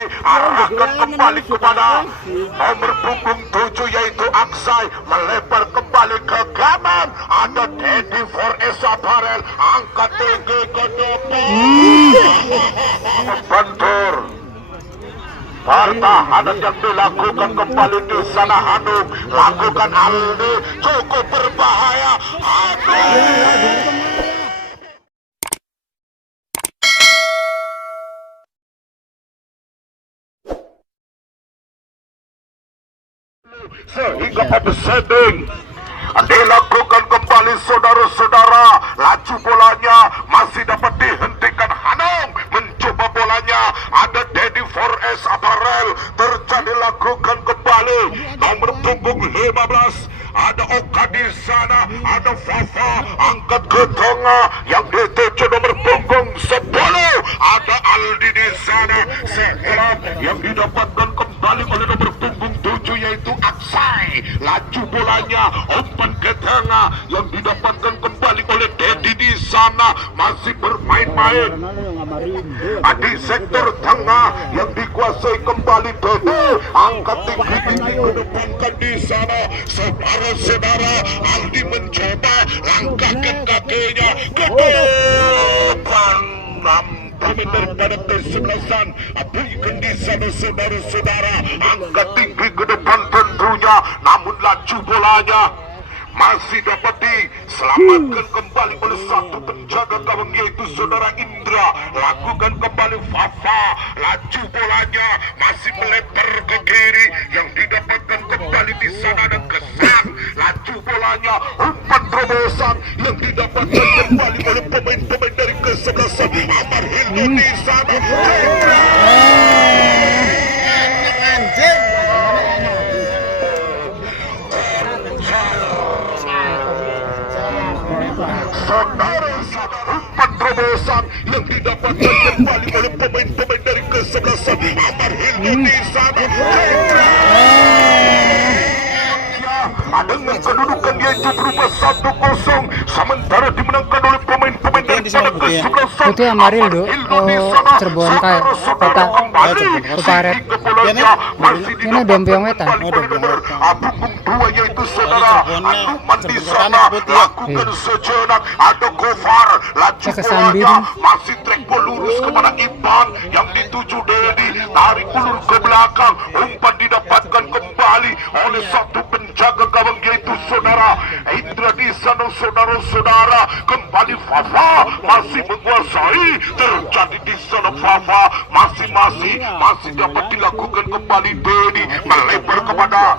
arahkan kembali kepada nomor punggung 7 yaitu Aksai, melebar kembali ke kanan, ada Dedi for Esaparel, angkat tinggi ke depan, bentur pertahanan yang dilakukan kembali di sana. Hanum lakukan Aldi, cukup berbahaya. Hanum sehingga pada setting dilakukan kembali saudara-saudara. Laju bolanya masih dapat dihentikan. Hanum mencoba bolanya, ada Dedi for S Aparel, terjadi lakukan kembali nomor punggung 15, ada Oka di sana, ada Fafa angkat ke tengah yang dituju nomor punggung 10, ada Aldi di sana, sehelat yang didapatkan kembali oleh nomor punggung 7 yaitu Aksai. Laju bolanya umpan ke tengah yang didapatkan kembali oleh Dedi di sana, masih bermain-main di sektor tengah yang dikuasai kembali Dedi, angkat tinggi-tinggi kedepankan di sana. Saudara-saudara, Aldi mencoba langkahkan kakinya ke depan, nampaknya daripada kesebelasan berikan di sana saudara-saudara, angkat tinggi ke depan tentunya, namun laju bolanya masih dapat diselamatkan kembali oleh satu penjaga gawang yaitu saudara Indra. Lakukan kembali Fafa, laju bolanya masih melebar ke kiri yang didapatkan kembali di sana, dan Kesang laju bolanya, umpan terobosan yang didapatkan kembali oleh pemain-pemain dari kesebelasan Amar Hildo di sana. Saudara-saudara, umpan terobosan yang didapatkan kembali oleh pemain-pemain dari kesebelasan Amar Hildo di sana. Dengan kedudukan yaitu berupa 1-0, sementara dimenangkan oleh pemain-pemain dari kesebelasan Putih Amar Hildo, Cirebon kayak kota Kuparet. Ini Dempiong Wetan. Punggung 2 yaitu saudara Anuman di sana, lakukan sejenak, ada Gofar, laju bolanya masih track ball lurus kepada Iban yang dituju Dedi, tarik ulur ke belakang, umpan didapatkan kembali oleh satu penjaga gawang yaitu saudara Indra di sana. Saudara-saudara, kembali Fafa masih menguasai, terjadi di sana Fafa masih dapat dilakukan kembali. Dedi melebar kepada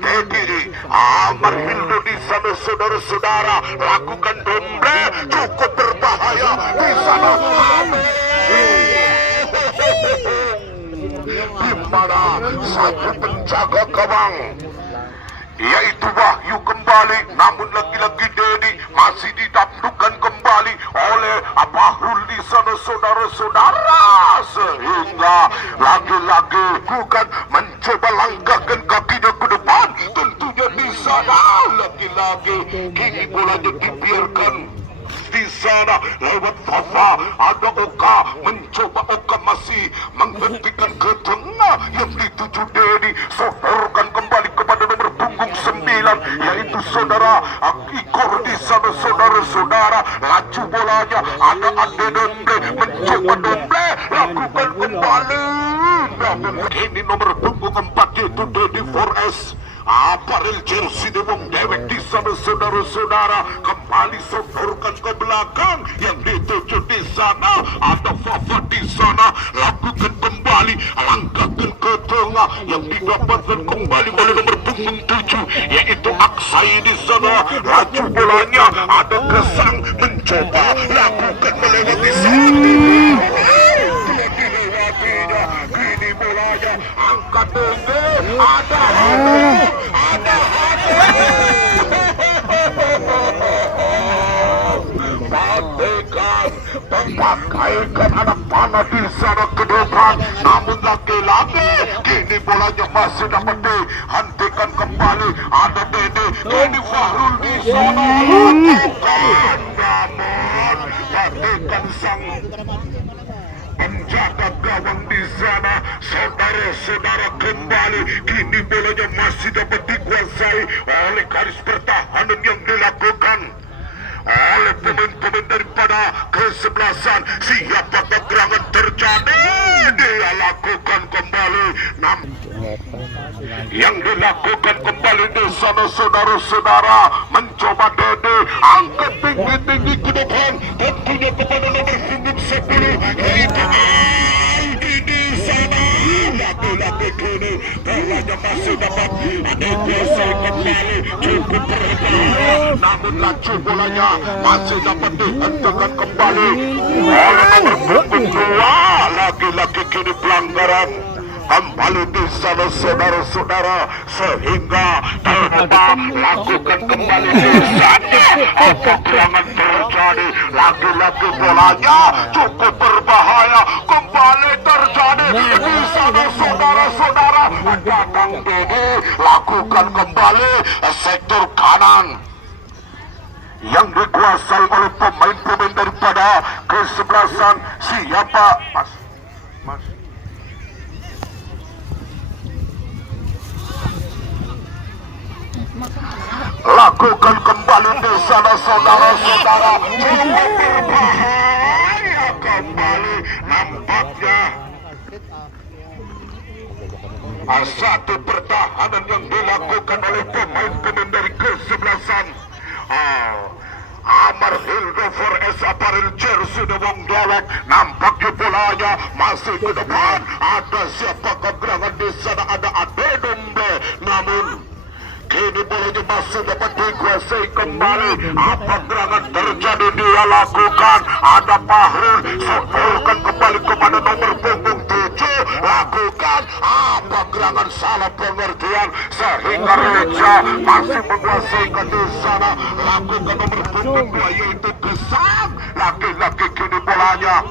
Dedi, Amar Hildo di sana saudara-saudara, lakukan domble, cukup berbahaya di sana. Di mana satu penjaga gawang yaitu Wahyu kembali, namun lagi-lagi Dedi masih didapatkan kembali oleh Bahrul di sana saudara-saudara, sehingga lagi-lagi bukan mencoba langkahkan kakinya ke depan, tentunya di sana lagi-lagi kini bolanya dibiarkan di sana lewat Fafa, ada Oka mencoba, Oka masih menghentikan ke tengah yang dituju Dedi, sodorkan kembali kepada nomor punggung 9 yaitu saudara Ikor di sana saudara-saudara, laju bolanya, ada Ade Demble mencoba Demble, lakukan kembali, namun ini nomor punggung 4 yaitu Dedi 4S Aparel jersey Dewong Dewek di sana saudara-saudara, kembali sodorkan ke belakang yang dituju di sana, ada Fafa di sana, lakukan kembali, langkahkan ke tengah yang didapatkan kembali oleh nomor punggung 7 yaitu Aksai di sana, laju bolanya, ada Kesang mencoba lakukan melewati satu, kini bolanya angkat tinggi, ada Patikan memakaikan anak panah di sana ke depan, namun lagi-lagi kini bolanya masih dapat dihentikan kembali, ada Dedi Fahrul di sana, lakukan namun Patikan sang menjaga gawang di sana. Saudara-saudara, kembali kini bolanya masih dapat dikuasai oleh garis pertahanan yang dilakukan oleh pemain-pemain daripada kesebelasan. Siapa kegerangan terjadi? Dia lakukan kembali yang dilakukan kembali di sana, saudara-saudara. Mencoba Dede angkat tinggi-tinggi ke depan, tentunya kepada nomor punggung 10 yaitu Aldi di sana. Laki-laki kini bolanya masih dapat dikuasai kembali, cukup berbahaya, namun laju bolanya masih dapat dihentikan kembali oleh nomor punggung 2. Laki-laki kini pelanggaran kembali di sana, saudara-saudara, sehingga terdapat lakukan kembali di sana. Apa serangan terjadi? Laki-laki bolanya cukup berbahaya, kembali terjadi di sana, saudara-saudara. Datang Dede, lakukan kembali sektor kanan yang dikuasai oleh pemain-pemain daripada kesebelasan. Siapa? Mas lakukan kembali di sana, saudara-saudara. Cukup berbahaya kembali nampaknya. Satu pertahanan yang dilakukan oleh pemain-pemain dari kesebelasan. Amar Hildo for S Aparel Jersey de Wong Dolok. Nampaknya bolanya masih ke depan. Ada siapa kegerangan di sana? Ada Adedombe. Namun kini bolanya masih dapat dikuasai kembali. Apa gerangan terjadi? Dia lakukan. Ada Pahrul, sodorkan kembali kepada nomor punggung 7. Lakukan. Apa gerangan salah pengertian sehingga Reja masih menguasai di sana. Lakukan nomor punggung 2 yaitu Gesang. Laki-laki kini bolanya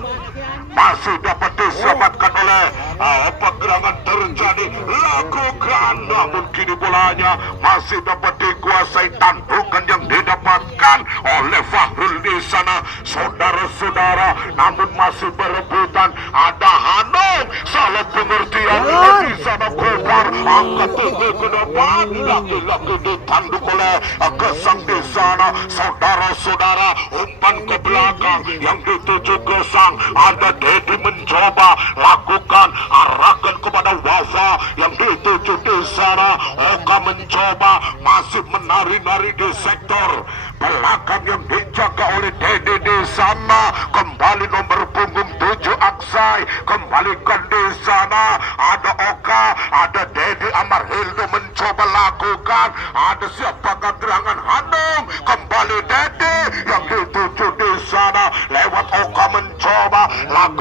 masih dapat diselamatkan oleh apa gerangan terjadi. Lakukan, namun kini bolanya masih dapat dikuasai. Tandukan yang didapatkan oleh Fahrul di sana, saudara-saudara, namun masih berebutan. Ada Hanung, salah pengertian di sana. Kobar angkat tinggi ke depan, laki-laki ditanduk oleh Gesang di sana, saudara-saudara. Umpan ke belakang yang dituju Gesang. Ada Dedi mencoba lakukan, arahkan kepada Wafa yang dituju di sana. Oka mencoba, masih menari-nari di sektor belakang yang dijaga oleh Dedi di sana. Kembali nomor punggung 7 Aksai, kembalikan di sana. Ada Oka, ada Dedi. Amar Hildo mencoba lakukan. Ada siapa kegerangan? Hanung, kembali Dedi yang dituju di sana. Lewat Oka mencoba lakukan.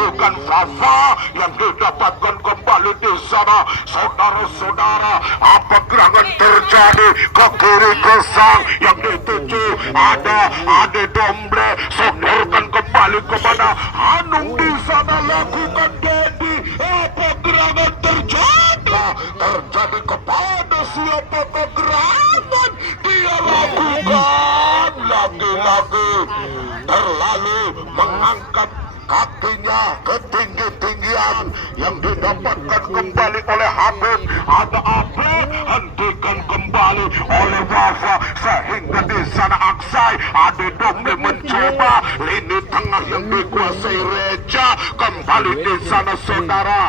Fafa yang didapatkan kembali di sana, saudara-saudara. Apa gerangan terjadi? Ke kiri Gesang yang dituju. Ada Ade Domble, sodorkan kembali kepada Hanung di sana. Lakukan Dedi. Apa gerangan terjadi? Terjadi kepada siapa kegerangan? Dia lakukan. Lagi-lagi terlalu mengangkat kakinya ke tinggi-tinggian yang didapatkan kembali oleh Habib. Ada apa? Hentikan kembali oleh Wafa sehingga di sana Aksai. Ade Dombe mencoba lini tengah yang dikuasai Reja. Kembali di sana, saudara.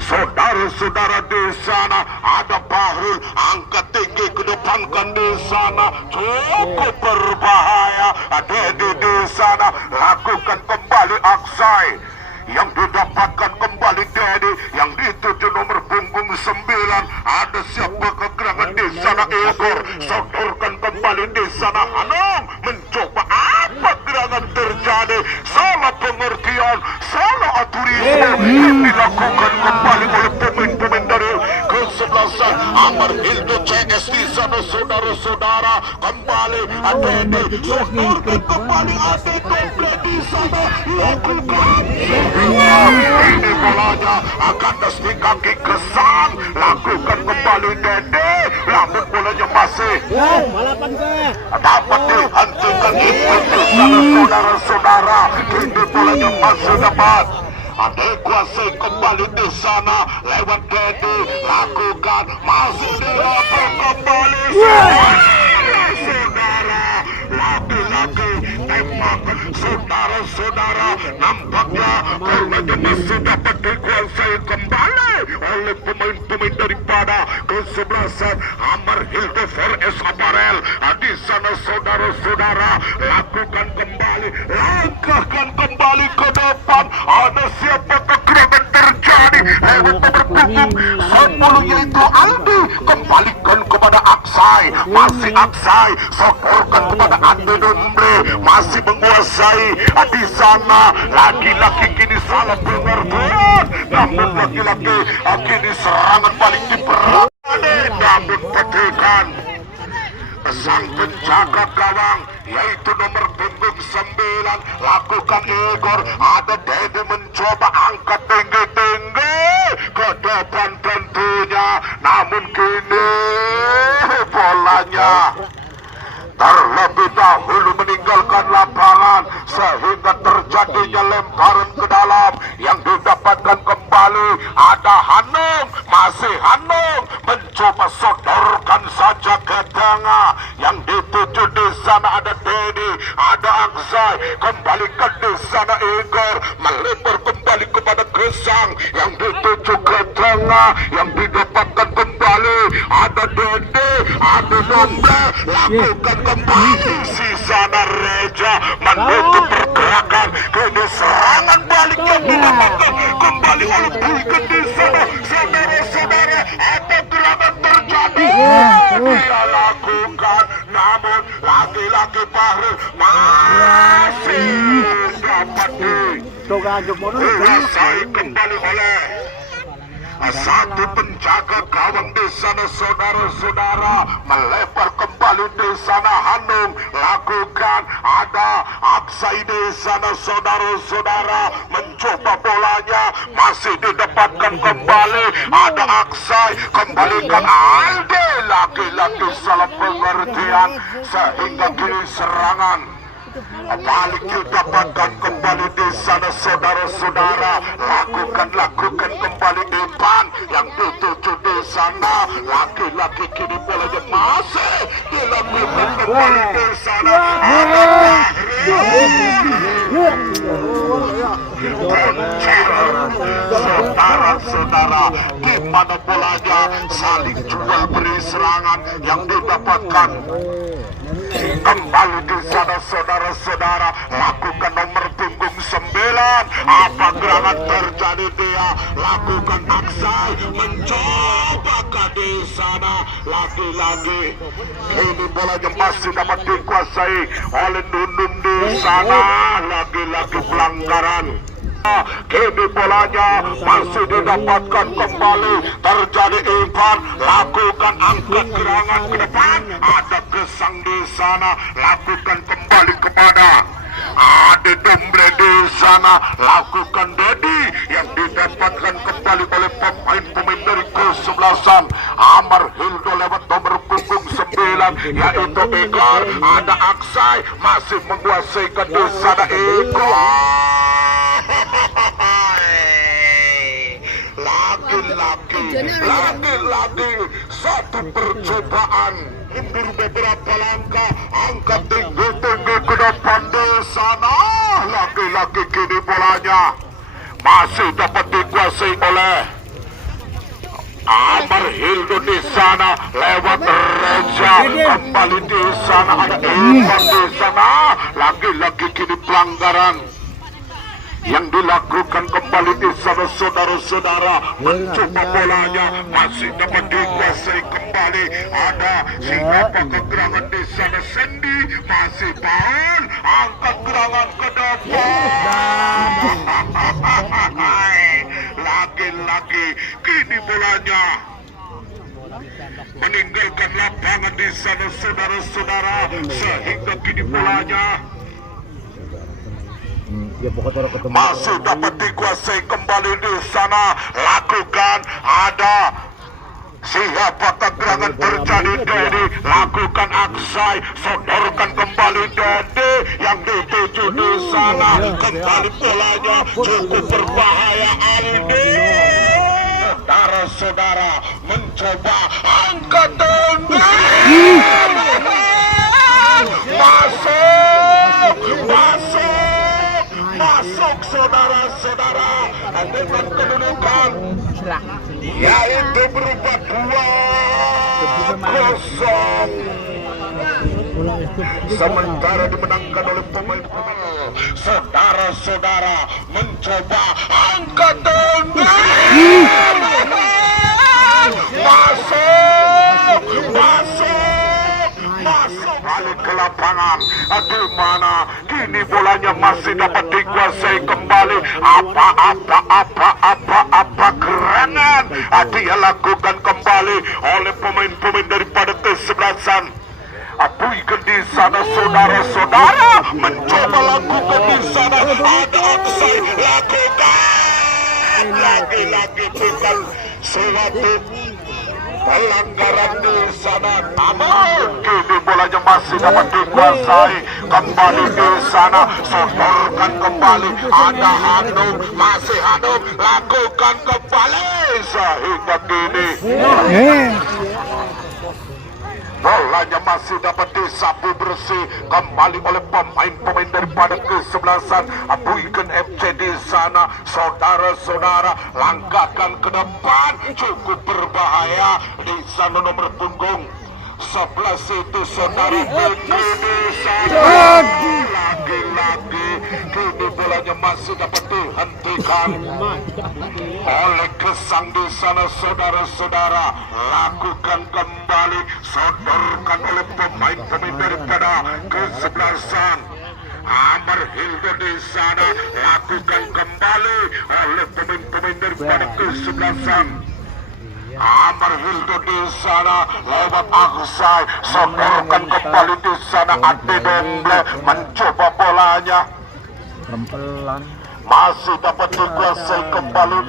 Saudara-saudara di sana ada Bahrul, angkat tinggi kedepankan di sana, cukup berbahaya. Dedi di sana, lakukan kembali Aksai yang didapatkan kembali Dedi yang dituju nomor punggung 9. Ada siapa kegerangan di sana? Igor, sodorkan kembali di sana. Hanung mencoba. Apa gerangan terjadi? Salah pengertian, salah aturisme yang dilakukan kembali oleh pemain-pemain dari kesebelasan Amar Hildo CS di sana, saudara-saudara. Kembali Ade, sodorkan kembali Ade Domble di sana. Lakukan. Ini bolanya akan di kaki Gesang. Lakukan kembali Dede. Namun bolanya masih dapat dihentikan. Itu sana, saudara-saudara. Ini bolanya masih dapat dikuasai kembali di sana lewat Dedi, lakukan masuk di lapangan kembali saudara, laki-laki tembak saudara-saudara, nampaknya bolanya masih dapat dikuasai kembali oleh pemain-pemain daripada kesebelasan Amar Hildo 4S Aparel. Di sana saudara-saudara, lakukan kembali, langkahkan kembali ke depan. Ada siapa kekurangan terjadi lewat nomor punggung 10 yaitu Aldi, kembalikan kepada Aksai, masih Aksai, sokorkan kepada Ande Domble, masih menguasai di sana. Laki-laki kini salah pengertian, namun laki-laki kini serangan balik diperani, namun petikan sang penjaga gawang yaitu nomor punggung 9 lakukan Igor. Ada Dedi mencoba angkat tinggi-tinggi ke depan tentunya, namun kini bolanya terlebih dahulu meninggalkan lapangan sehingga terjadinya lemparan ke dalam yang didapatkan kembali. Ada Hanung, masih Hanung mencoba sodorkan saja ke tengah yang dituju di sana. Ada Dedi, ada Aksai, kembalikan di sana Igor, melebar kembali kepada Gesang yang dituju ke tengah yang didapatkan kembali. Ada Dedi, ada Dombe, lakukan kembali sisana Reja menutup pergerakan kini serangan balik yang didapatkan kembali oleh Bulkan di sana. Saudara-saudara, apa gerangan terjadi? Dia lakukan, namun laki-laki Bahru masih dapat dikuasai kembali oleh satu penjaga gawang di sana. Saudara-saudara, melebar kembali di sana Hanung, lakukan ada Aksai di sana. Saudara-saudara, mencoba bolanya masih didapatkan kembali. Ada Aksai, kembalikan Aldi, laki-laki salah pengertian sehingga kini serangan balik didapatkan kembali di sana. Saudara-saudara, lakukan kembali depan yang dituju di sana. Laki-laki kini bolanya masih dilakukan kembali di sana. Saudara-saudara, di mana bolanya saling jual beri serangan yang didapatkan kembali di sana. Saudara-saudara, lakukan nomor punggung 9. Apa gerangan terjadi? Dia lakukan Aksai mencoba ke di sana. Lagi-lagi ini bolanya masih dapat dikuasai oleh Nunun di sana. Lagi-lagi pelanggaran. Kini bolanya masih didapatkan kembali. Terjadi Ivan, lakukan angkat gerangan ke depan. Ada Gesang di sana, lakukan kembali kepada Ade Domble di sana. Lakukan Dedi yang didapatkan kembali oleh pemain-pemain dari kesebelasan Amar Hildo lewat nomor punggung 9 yaitu Igor. Ada Aksai masih menguasai ke di sana. Igor lagi-lagi satu percobaan mundur beberapa langkah, angkat tinggi-tinggi ke depan di sana. Lagi-lagi kini bolanya masih dapat dikuasai oleh Amar Hildo di sana lewat Reza. Kembali di sana ada Ivan di sana. Lagi-lagi kini pelanggaran yang dilakukan kembali di sana. Saudara-saudara, mencoba bolanya masih dapat dikuasai kembali. Ada siapa kegerangan di sana? Sendi masih tahan, angkat gerangan ke depan. Lagi-lagi kini bolanya meninggalkan lapangan di sana. Saudara-saudara, sehingga kini bolanya masih dapat dikuasai kembali di sana. Lakukan ada Siapakah gerangan terjadi Dedi? Lakukan aksai, sodorkan kembali Dedi yang dituju di sana. Kembali bolanya cukup berbahaya Aldi. Saudara-saudara mencoba angkat tangan. Masuk saudara-saudara dengan kedudukan yaitu berupa 2-0. Sementara dimenangkan oleh pemain-pemain. Saudara-saudara mencoba angkat tangan. Masuk balik ke lapangan. Di mana kini bolanya masih dapat dikuasai kembali. Apa gerangan dia lakukan kembali oleh pemain-pemain daripada kesebelasan. Apuikan di sana saudara-saudara, mencoba lakukan di sana, ada aksi lakukan lagi-lagi bukan suatu pelanggaran di sana. Namun kini bolanya masih dapat dikuasai kembali di sana, sodorkan kembali, ada Hanum, masih Hanum, lakukan kembali sehingga kini bolanya masih dapat disapu bersih kembali oleh pemain-pemain daripada kesebelasan Apuikan FC di sana. Saudara-saudara, langkahkan ke depan, cukup berbahaya di sana nomor punggung 11 itu saudara Beki di sana. Lagi-lagi kini bolanya masih dapat dihentikan oleh Gesang di sana. Saudara-saudara, lakukan kembali, sodorkan oleh pemain-pemain daripada kesebelasan Amar Hilda di sana, lakukan kembali oleh pemain-pemain daripada kesebelasan Amar Hilda di sana, lewat aksai, sodorkan kembali di sana. Ade Demble mencoba bolanya, masih dapat dikuasai kembali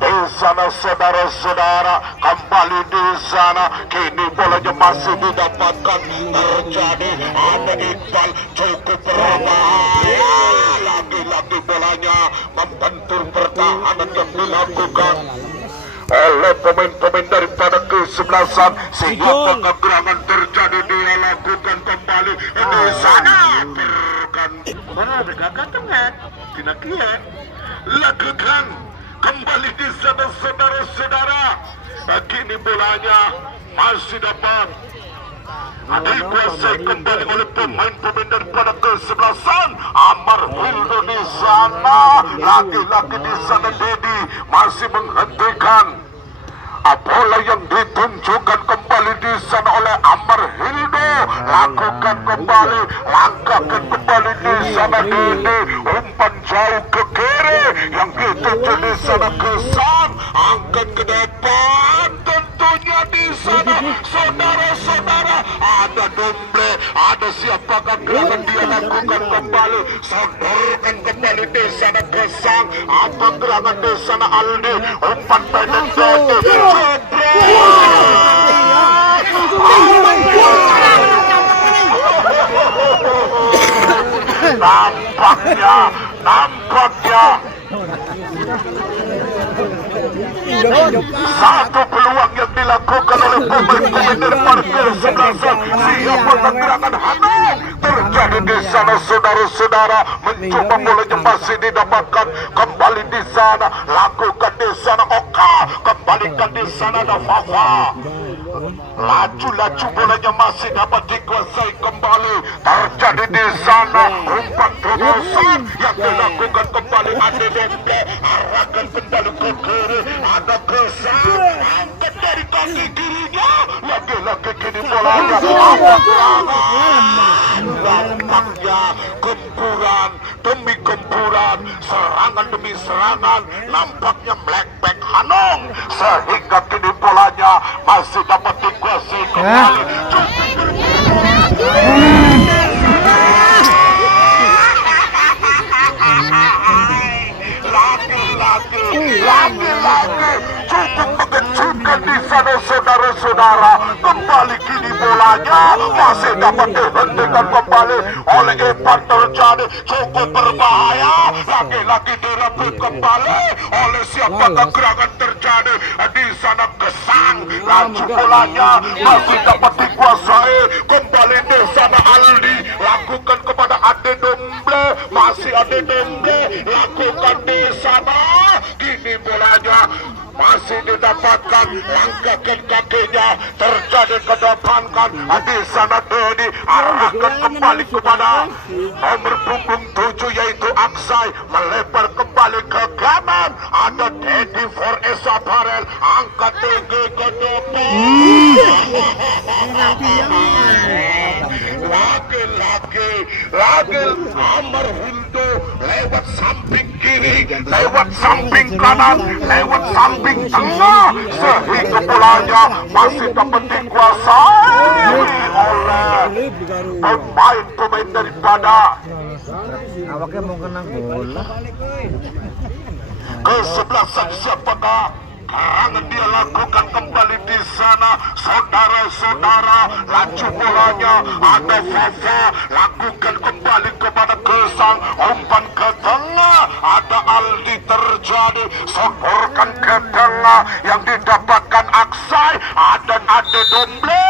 di sana. Saudara-saudara, kembali di sana, kini bolanya masih didapatkan. Terjadi ada Iqbal, cukup berbahaya. Lagi-lagi bolanya membentur pertahanan yang dilakukan oleh pemain-pemain daripada kesebelasan. Sehingga kegerangan terjadi, dia lakukan kembali di sana. Mana ada tengah tinakian, lakukan kembali di sana saudara-saudara. Kini bolanya masih dapat dikuasai kembali oleh pemain-pemain daripada kesebelasan Amar Hildo di sana. Lagi-lagi di sana Dedi masih menghentikan bola yang ditunjukkan kembali di sana oleh Amar Hildo. Lakukan kembali, langkahkan kembali di sana Dedi, umpan jauh ke kiri yang dituju di sana Gesang, angkat ke depan tentunya di sana. Saudara-saudara, ada Domble, ada siapakah gerangan dia lakukan kembali, sodorkan kembali di sana Gesang, apa gerangan di sana Aldi, umpan pendek Dedi, nampaknya satu peluang yang dilakukan oleh pemain-pemain daripada kesebelasan. Siapa gerangan Hanum terjadi di sana saudara-saudara, mencoba bolanya masih didapatkan kembali di sana, lakukan di sana Oka, kembalikan di sana Nafafa. Laju-laju bolanya masih dapat dikuasai kembali, terjadi di sana umpan terobosan yang dilakukan kembali Ade Dembe, arahkan kembali ke kiri, ada Gesang, angkat dari kaki kirinya, lagi-lagi kini bolanya nampaknya gempuran demi gempuran, serangan demi serangan, nampaknya melekbek Hanung, sehingga kini bolanya masih dapat dikuasai kembali. lagi cukup mengejutkan di sana saudara-saudara. Kembali kini bolanya masih dapat dihentikan kembali oleh Evan terjadi cukup berbahaya. Lagi-lagi direbut kembali oleh siapakah gerangan terjadi di sana. Gesang laju bolanya masih dapat dikuasai kembali di sana. Aldi lakukan kepada Ade Domble, masih Ade Domble lakukan di sana. Kini bolanya masih didapatkan, langkahkan kakinya terjadi kedepankan di sana. Dedi arahkan kembali kepada nomor punggung 7 yaitu Aksai, melebar kembali ke kanan. Ada Dedi for Esaparel, angkat tinggi ke depan. Lagi Amar Hundo lewat samping kiri, lewat samping kanan, lewat samping tengah, sehingga bolanya masih dapat dikuasai oleh pemain-pemain daripada Awaknya mau kena bola. kesebelasan siapakah karangan dia lakukan kembali di sana. Saudara-saudara, laju bolanya ada Fafa lakukan kembali kepada Gesang, umpan ke tengah, ada Aldi terjadi, sodorkan ke tengah yang didapatkan Aksai, ada Ade Domble.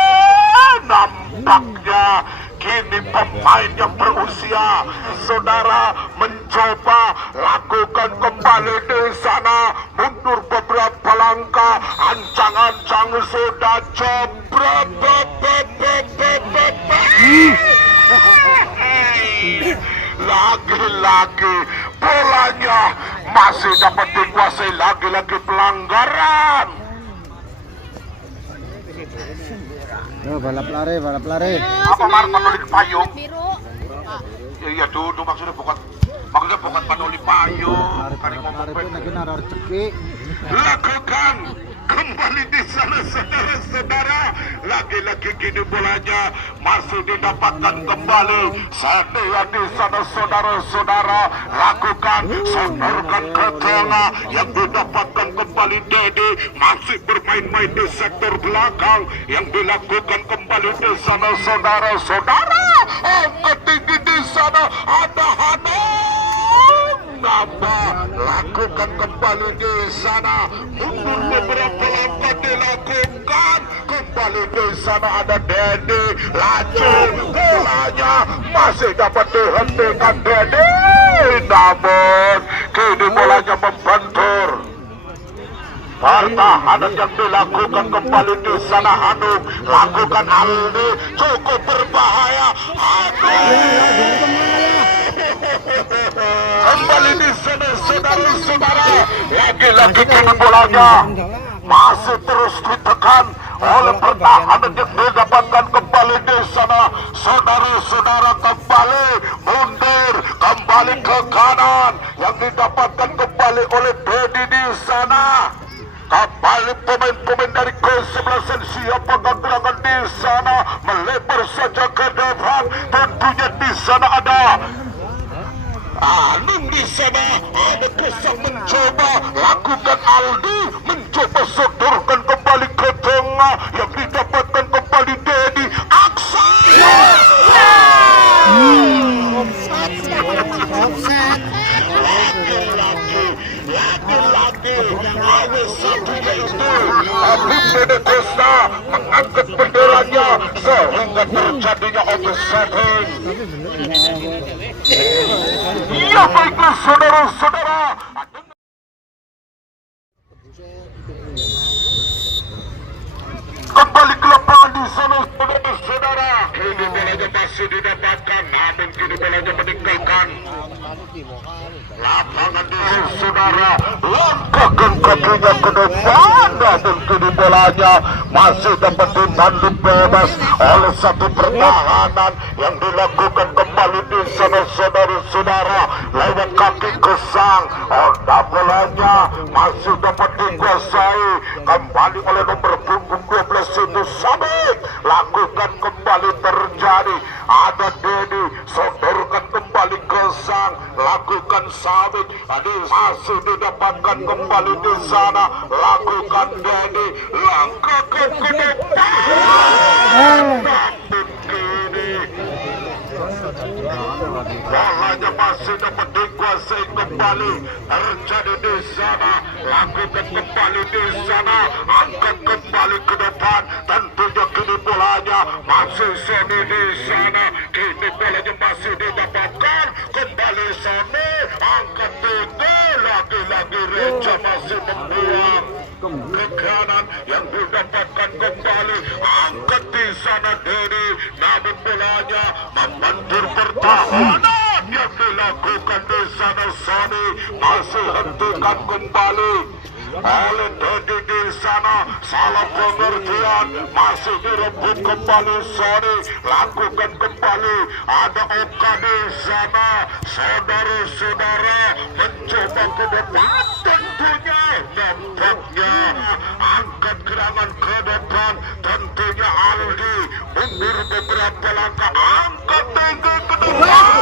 Nampaknya kini pemain yang berusia saudara mencoba lakukan kembali di sana, mundur beberapa langkah, ancang-ancang sudah coba lagi-lagi bolanya masih dapat dikuasai, lagi-lagi pelanggaran. Balap lari. Apa Mar panulik payung? Biru. Iya duduk, maksudnya bukan panulik payung. Kali ngomong Lagi naruh rezeki. lakukan kembali di sana saudara-saudara. Lagi-lagi kini bolanya masih didapatkan kembali. Setia di sana saudara-saudara, lakukan, sodorkan ke tengah yang didapatkan kembali. Dedi masih bermain-main di sektor belakang yang dilakukan kembali di sana saudara-saudara. Angkat tinggi di sana ada Nambah lakukan kembali di sana, mundur beberapa langkah dilakukan kembali di sana. Ada Dedi laju bolanya masih dapat dihentikan Dedi, namun kini bolanya membentur. Pertahanan yang dilakukan kembali di sana. Hanum lakukan Aldi, cukup berbahaya. Kembali di sana saudara-saudara, lagi-lagi kini bolanya masih terus ditekan oleh pertahanan yang didapatkan kembali di sana. Saudara-saudara kembali mundur, kembali ke kanan yang didapatkan kembali oleh Dedi di sana. Kembali pemain-pemain dari kesebelasan siapakah gerangan di sana, melebar saja ke depan. Tentunya di sana ada Anung, di sana ada Gesang mencoba lakukan Aldi, mencoba sodorkan kembali ke tengah yang didapatkan kembali Dedi. Aksai lagi-lagi awal satu yaitu Abim Dede Costa mengangkat benderanya sehingga terjadinya oversetting. Ya baiklah saudara-saudara, kembali ke lapangan di sana saudara-saudara. Kini bolanya masih didapatkan, namun kini bolanya meninggalkan lapangan di saudara. Langkahkan kakinya ke depan, namun kini bolanya masih dapat ditanduk bebas oleh satu pertahanan yang dilakukan kembali di sana saudara-saudara. Lewat kaki Gesang, bolanya masih dapat dikuasai kembali oleh nomor punggung 12 itu Sabit. Lakukan kembali terjadi, ada Dedi, sodorkan kembali Gesang, lakukan Sabit, tadi masih didapatkan kembali di sana. Lakukan Dedi, langkah ke depan. Namun kini bolanya masih dapat dikuasai kembali. Terjadi di sana, lakukan kembali di sana, angkat kembali ke depan. Tentunya kini bolanya masih Sony di sana. Kini bolanya masih didapatkan kembali Sony, angkat tinggi. Lagi-lagi Reja masih membuang ke kanan yang didapatkan kembali, angkat di sana Dedi. Namun bolanya membentur pertahanan yang dilakukan di sana. Sony masih hentikan kembali oleh Dedi di sana. Salah pengertian, masih direbut kembali Sony. Lakukan kembali, ada Oka di sana. Saudara-saudara mencoba ke depan, tentunya nampaknya angkat gerangan ke depan. Tentunya Aldi mundur beberapa langkah, angkat tinggi ke depan.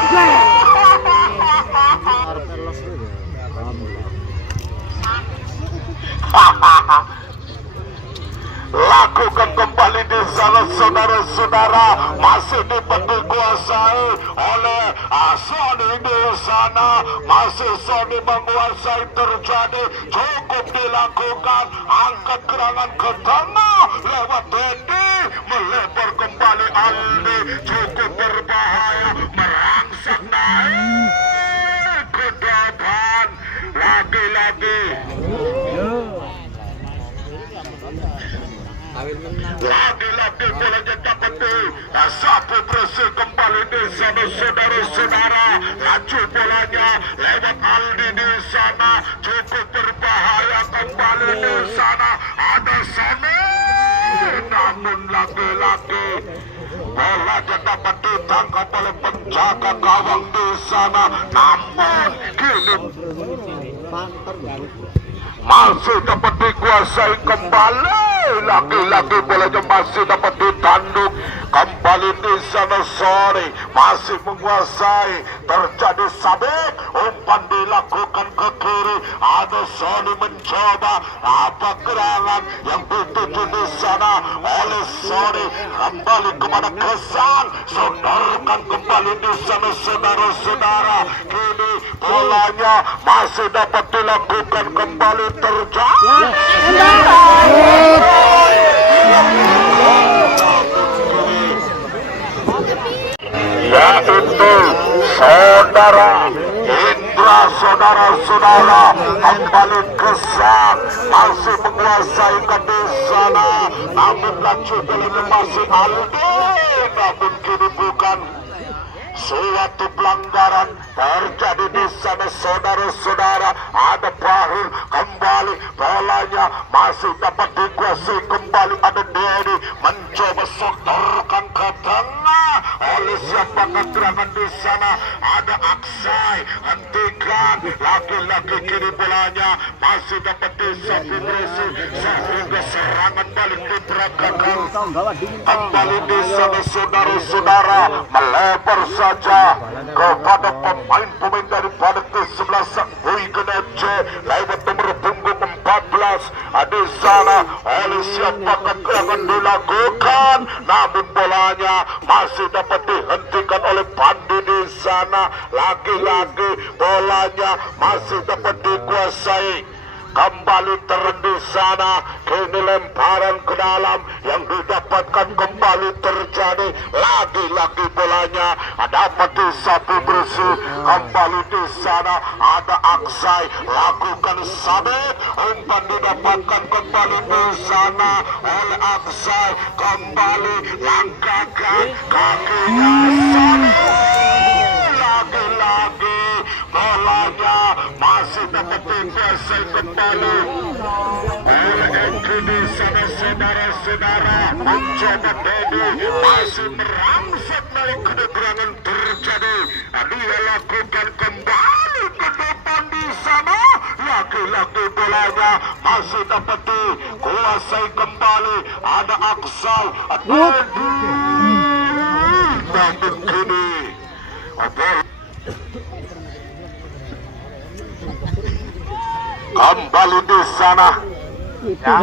Lakukan kembali di sana saudara-saudara, masih dikuasai oleh Sony di sana. Masih Sony menguasai, terjadi, cukup dilakukan, angkat gerangan ke tengah lewat Dedi, melebar kembali Aldi, cukup berbahaya, merangsang naik ke depan. Lagi-lagi bolanya dapat sapu bersih kembali di sana saudara-saudara. Laju bolanya lewat Aldi di sana, cukup berbahaya kembali di sana. Ada Sony, namun lagi-lagi bolanya dapat ditangkap oleh penjaga gawang di sana. Namun kini masih dapat dikuasai kembali. Lagi-lagi bolanya masih dapat ditanduk kembali di sana. Sony masih menguasai, terjadi sabit, umpan dilakukan ke kiri. Ada Sony mencoba apa gerangan yang dituju di sana oleh Sony, kembali kepada kesan, sodorkan kembali di sana saudara-saudara. Kini bolanya masih dapat dilakukan kembali, terjadi yaitu saudara Indra. Saudara-saudara kembali kesan, masih menguasai ke di sana. Namun laju bolanya masih Aldi, namun kini bukan. Suatu pelanggaran terjadi di sana saudara-saudara. Ada Bahul, kembali bolanya masih dapat dikuasai kembali. Ada Dedi mencoba sodorkan ke tengah oleh siapakah gerangan di sana. Ada Aksai, hentikan. Lagi-lagi kini bolanya masih dapat disapu bersih sehingga serangan balik diperagakan kembali di sana saudara-saudara. Melebar saja kepada pemain-pemain daripada kesebelasan Wigan FC lewat nomor punggung 14. Di sana oleh siapakah gerangan dilakukan, namun bolanya masih dapat dihentikan oleh Pandi di sana. Lagi-lagi bolanya masih dapat dikuasai, kembali terhenti sana. Kini lemparan ke dalam yang didapatkan kembali, terjadi lagi-lagi bolanya dapat disapu bersih kembali di sana. Ada Aksai, lakukan sabit, umpan didapatkan kembali di sana oleh Aksai. Kembali langkahkan kakinya Sony. Lagi-lagi bolanya masih dapat dikuasai kembali oleh Eki di sana saudara-saudara. Mencoba Dedi, masih merangsek naik ke gerangan, terjadi. Dia lakukan kembali ke depan di sana. Lagi-lagi bolanya masih dapat dikuasai kembali. Ada Aksal, Dedi, namun kini kembali di sana. Ya.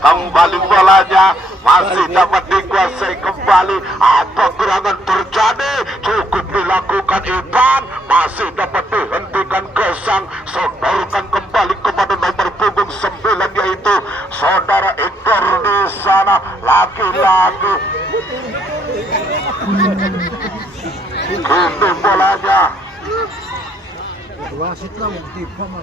Kembali bolanya masih dapat dikuasai kembali. Apa gerangan terjadi? Cukup dilakukan Ivan, masih dapat dihentikan Gesang. Sodorkan kembali kepada nomor punggung 9 yaitu saudara Igor di sana. Lagi-lagi kini bolanya Wasit lah bukti apa?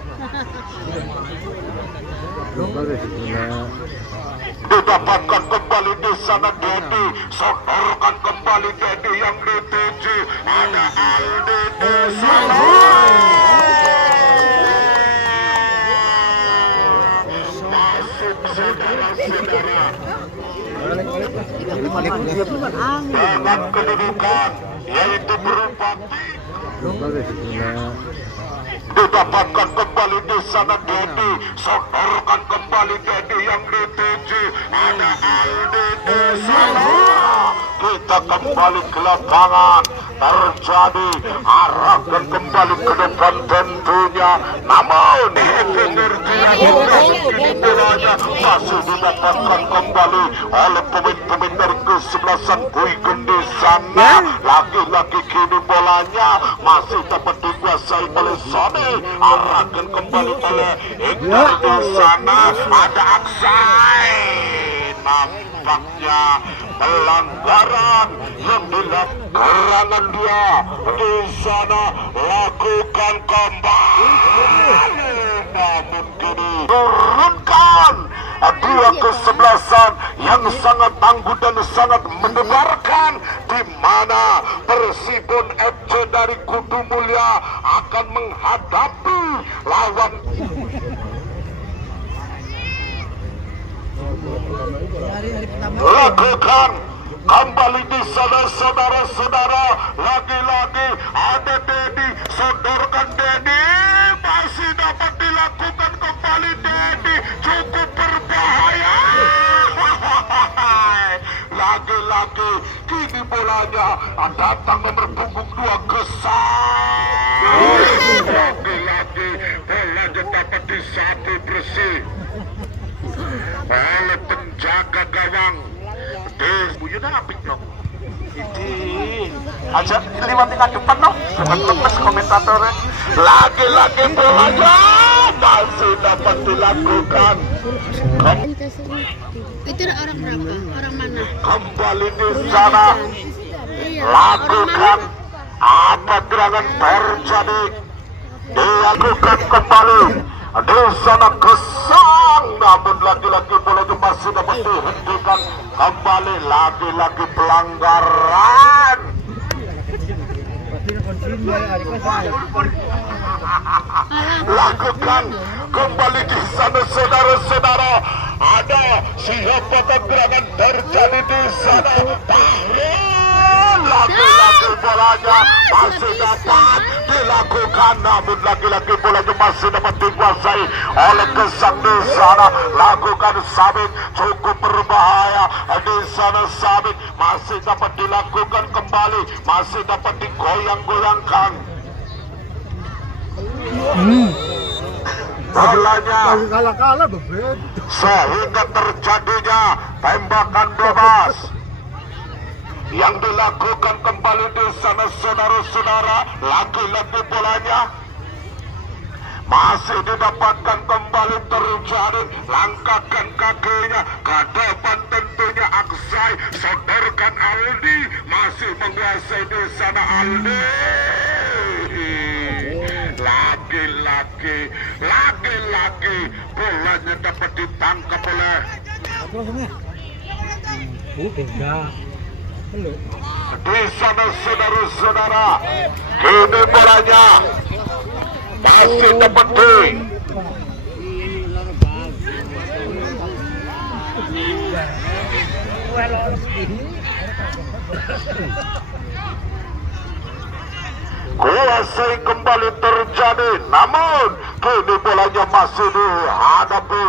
didapatkan kembali di sana Dedi. Sodorkan kembali Dedi yang dituju. Ada Aldi di sana. Masuk saudara-saudara dengan kedudukan yaitu berupa didapatkan kembali di sana Dedi. Sodorkan kembali Dedi yang dituju. Ada Aldi di sana. Kita kembali ke lapangan. Terjadi arahkan kembali ke depan tentunya. Namun energi yang bolanya masih didapatkan kembali oleh pemain-pemain dari kesebelasan Guigun di sana. Lagi-lagi kini bolanya masih dapat dikuasai oleh Sony. Arahkan kembali oleh Igor di sana. Ada Aksai. Nampaknya pelanggaran yang dilakukan gerangan dia di sana. Lakukan kembali, namun kini turunkan dua kesebelasan yang sangat tangguh dan sangat mendebarkan, di mana Persibun FC dari Kudu Mulia akan menghadapi lawan lakukan kembali di sana saudara-saudara. Lagi-lagi ada Dedi. Sodorkan Dedi, masih dapat dilakukan kembali Dedi. Cukup berbahaya. Lagi-lagi kini bolanya datang nomor punggung 2 Gesang. Lagi-lagi bolanya dapat disapu bersih oleh penjaga gawang. Buyunya apik dong. Ini aja 5 tingkat depan dong. Bukan lemes komentatornya. Lagi-lagi bolanya masih dapat dilakukan. Itu orang berapa? Orang mana? Kembali di sana. Iya. Lakukan apa gerangan terjadi. Dilakukan kembali. Di sana Gesang, namun lagi-lagi bolanya masih dapat dihentikan kembali. Lagi-lagi pelanggaran. Lakukan kembali di sana saudara-saudara. Ada siapa gerangan terjadi di sana. Lagi-lagi bolanya masih dapat dilakukan, namun lagi-lagi bolanya masih dapat dikuasai oleh Gesang di sana. Lakukan sabit, cukup berbahaya di sana. Sabit masih dapat dilakukan kembali, masih dapat digoyang-goyangkan. Bolanya sehingga terjadinya tembakan bebas yang dilakukan kembali di sana saudara-saudara. Lagi-lagi bolanya masih didapatkan kembali terjadi. Langkahkan kakinya ke depan tentunya Aksai. Sodorkan Aldi, masih menguasai di sana Aldi. Lagi-lagi bolanya dapat ditangkap oleh di sana saudara-saudara. Kini bolanya masih dapat kuasai kembali terjadi, namun kini bolanya masih dihadapi.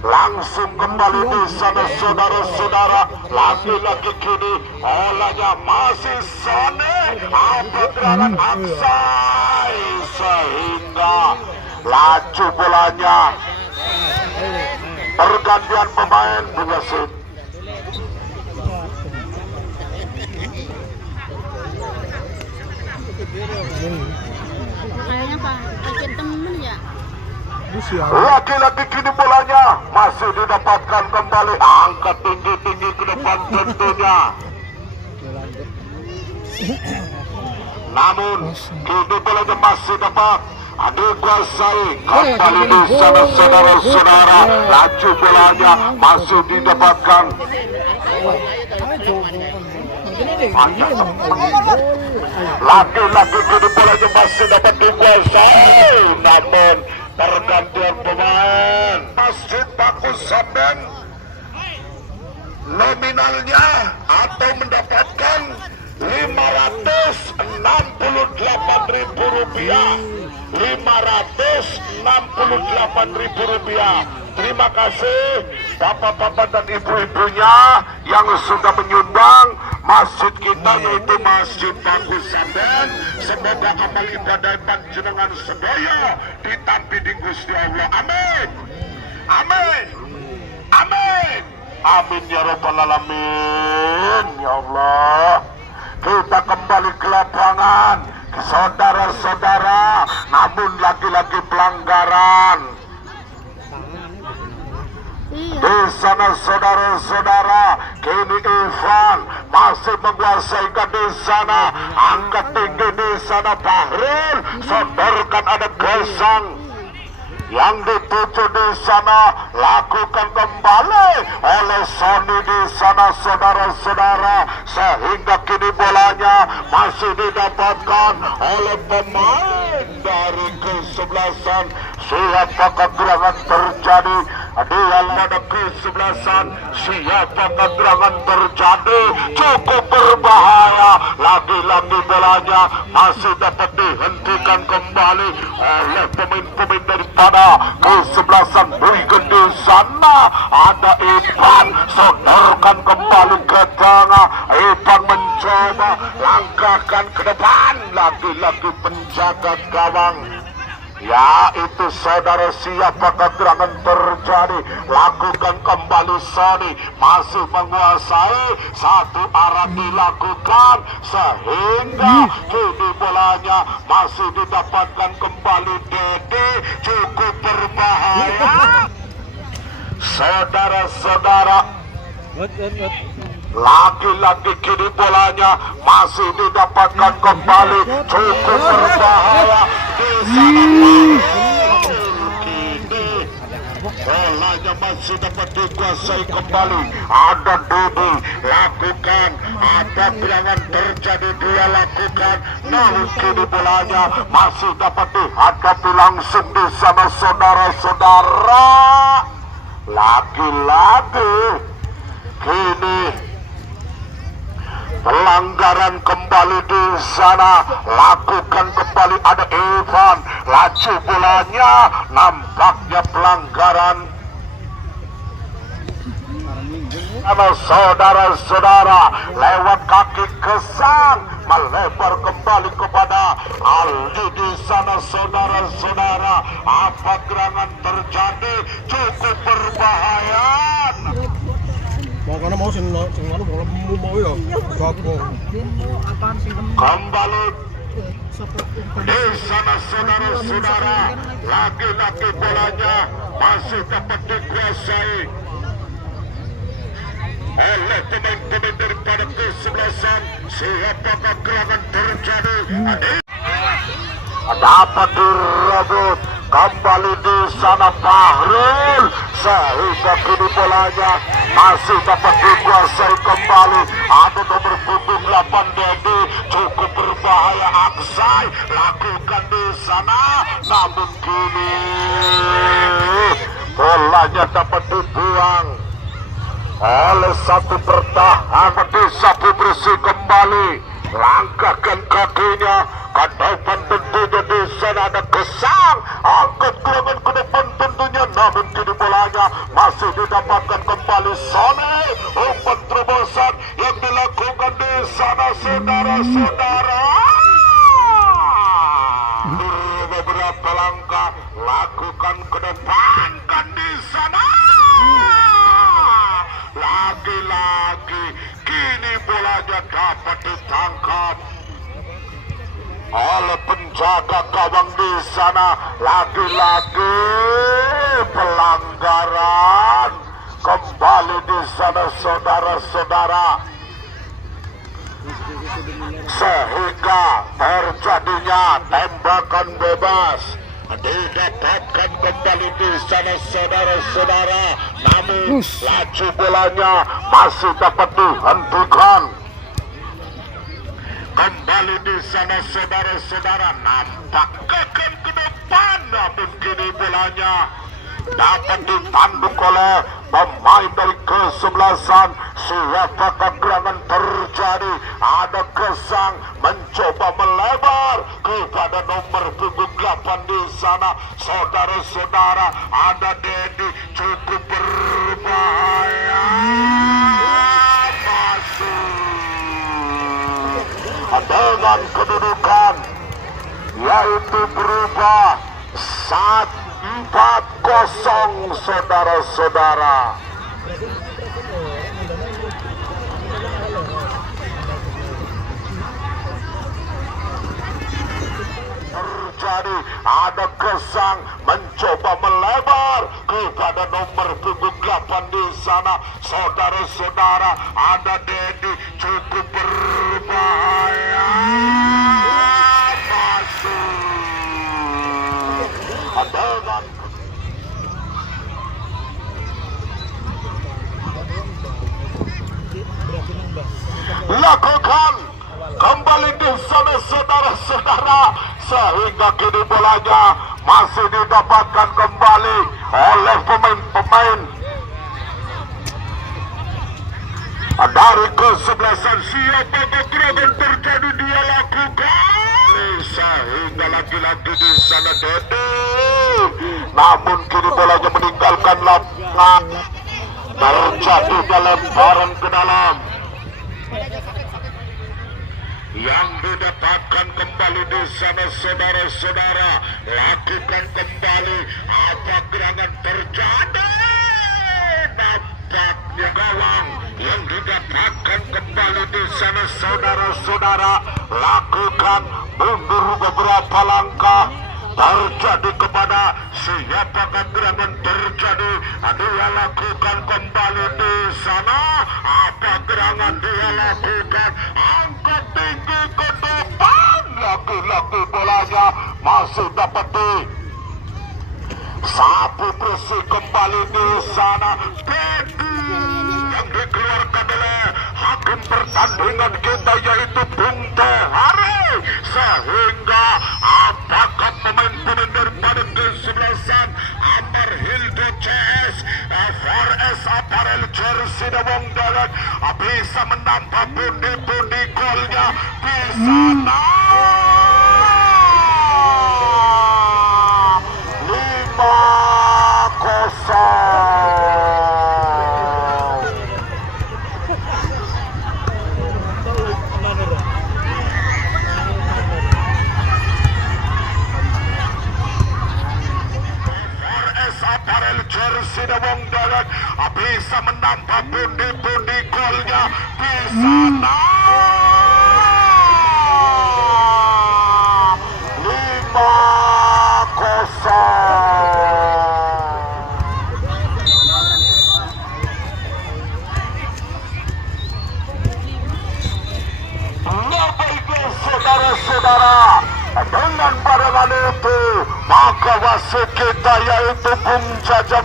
Langsung kembali di sana saudara-saudara. Lagi-lagi kini olanya masih Sony. Apa gerangan Aksai sehingga laju bolanya. Pergantian pemain Bung Yasin. Kayaknya Pak, agak temen ya. Lagi-lagi kini bolanya masih didapatkan kembali, angkat tinggi-tinggi ke depan tentunya. Namun kini bolanya masih dapat dikuasai kembali di sana saudara-saudara. Laju bolanya masih didapatkan. Lagi-lagi kini bolanya masih dapat dikuasai, namun pergantian pemain Masjid Bagus Samben nominalnya atau mendapatkan Rp568.000. Rp568.000. Terima kasih bapak-bapak dan ibu-ibunya yang sudah menyumbang masjid kita, yaitu Masjid Bagus Samben. Semoga amal ibadah panjenengan sedaya ditampi di Gusti Allah. Amin. Amin. Amin. Amin ya rabbal alamin. Ya Allah, kita kembali ke lapangan, saudara-saudara, namun lagi-lagi pelanggaran. Di sana saudara-saudara, kini Ivan masih menguasai di sana, angkat tinggi di sana Bahrul, sodorkan ada gesang yang dituju di sana, lakukan kembali oleh Sony di sana saudara-saudara, sehingga kini bolanya masih didapatkan oleh pemain dari kesebelasan. Siapakah gerangan terjadi di pada kesebelasan? Siapakah gerangan terjadi? Cukup berbahaya. Lagi-lagi bolanya masih dapat dihentikan kembali oleh pemain-pemain daripada kesebelasan Wigan. Di sana ada Ivan, sodorkan kembali ke tengah. Ivan mencoba langkahkan ke depan, lagi-lagi penjaga gawang. Ya, itu saudara, siapakah gerangan terjadi? Lakukan kembali Sony, masih menguasai, satu arah dilakukan, sehingga kini bolanya masih didapatkan kembali Dede. Cukup berbahaya saudara-saudara. Lagi-lagi kini bolanya masih didapatkan kembali, cukup berbahaya di sana. Kini bolanya masih dapat dikuasai kembali, ada Dodi, lakukan, ada gerangan terjadi, dia lakukan, namun kini bolanya masih dapat dihadapi langsung di sana saudara-saudara. Lagi-lagi kini pelanggaran kembali di sana, lakukan kembali ada Ivan, laju bolanya, nampaknya pelanggaran. Karena saudara-saudara, lewat kaki kesang, melebar kembali kepada Aldi di sana saudara-saudara. Apa gerangan terjadi? Cukup berbahaya. Makanya mau sing anu mau ya. Kembali di sana saudara-saudara, lagi-lagi bolanya masih dapat dikuasai oleh pemain-pemain daripada kesebelasan. Siapakah gerangan terjadi? Dapat direbut kembali di sana Bahrul, sehingga kini bolanya masih dapat dikuasai kembali. Ada nomor punggung 8 Dedi, cukup berbahaya. Aksai lakukan di sana, namun kini bolanya dapat dibuang oleh satu pertahanan. Disapu bersih kembali, langkahkan kakinya ke depan, tentunya di sana ada kesang, angkat gerangan ke depan tentunya, namun kini bolanya masih didapatkan kembali. Sony, umpan terobosan yang dilakukan di sana saudara-saudara. Beberapa langkah tidak dapat ditangkap oleh penjaga gawang di sana. Lagi-lagi pelanggaran kembali di sana saudara-saudara, sehingga terjadinya tembakan bebas didapatkan kembali di sana saudara-saudara. Namun laju bolanya masih dapat dihentikan kembali di sana saudara-saudara. Nampak akan ke depan, namun kini bolanya dapat ditanduk oleh pemain dari kesebelasan. Siapakah gerangan terjadi? Ada Gesang mencoba melebar kepada nomor punggung 8 di sana saudara-saudara. Ada Dedi cukup berbahaya, masuk dengan kedudukan yaitu berubah 4-0 saudara-saudara. Terjadi ada Gesang mencoba melebar kepada nomor punggung 8 di sana saudara-saudara. Ada Dedi cukup berbahaya, masuk dengan lakukan kembali di sana saudara-saudara, sehingga kini bolanya masih didapatkan kembali oleh pemain-pemain dari kesebelasan. Siapakah gerangan terjadi? Dia lakukan, sehingga lagi-lagi di sana Dede, namun kini bolanya meninggalkan lapangan. Terjadi lemparan ke dalam yang didapatkan kembali di sana saudara-saudara. Lakukan kembali, apa gerangan terjadi? Nampaknya gawang yang didapatkan kembali di sana saudara-saudara. Lakukan mundur beberapa langkah. Terjadi kepada siapakah gerangan terjadi? Dia lakukan kembali di sana. Apa gerangan dia lakukan? Angkat tinggi ke depan. Lagi-lagi bolanya masih dapat sapu bersih kembali di sana. Dedi yang dikeluarkan oleh hakim pertandingan kita yaitu Bung Tohari, sehingga apakah pemain-pemain daripada kesebelasan Amar Hildo CS 4S Apparel Jersey Dawang Darat bisa menambah pundi-pundi golnya di sana. 4S Apparel Jersey Dawang Darat bisa menambah pundi-pundi golnya di sana. 5-0. Saudara-saudara, dengan barengan itu maka wasit kita yaitu Bung Jajam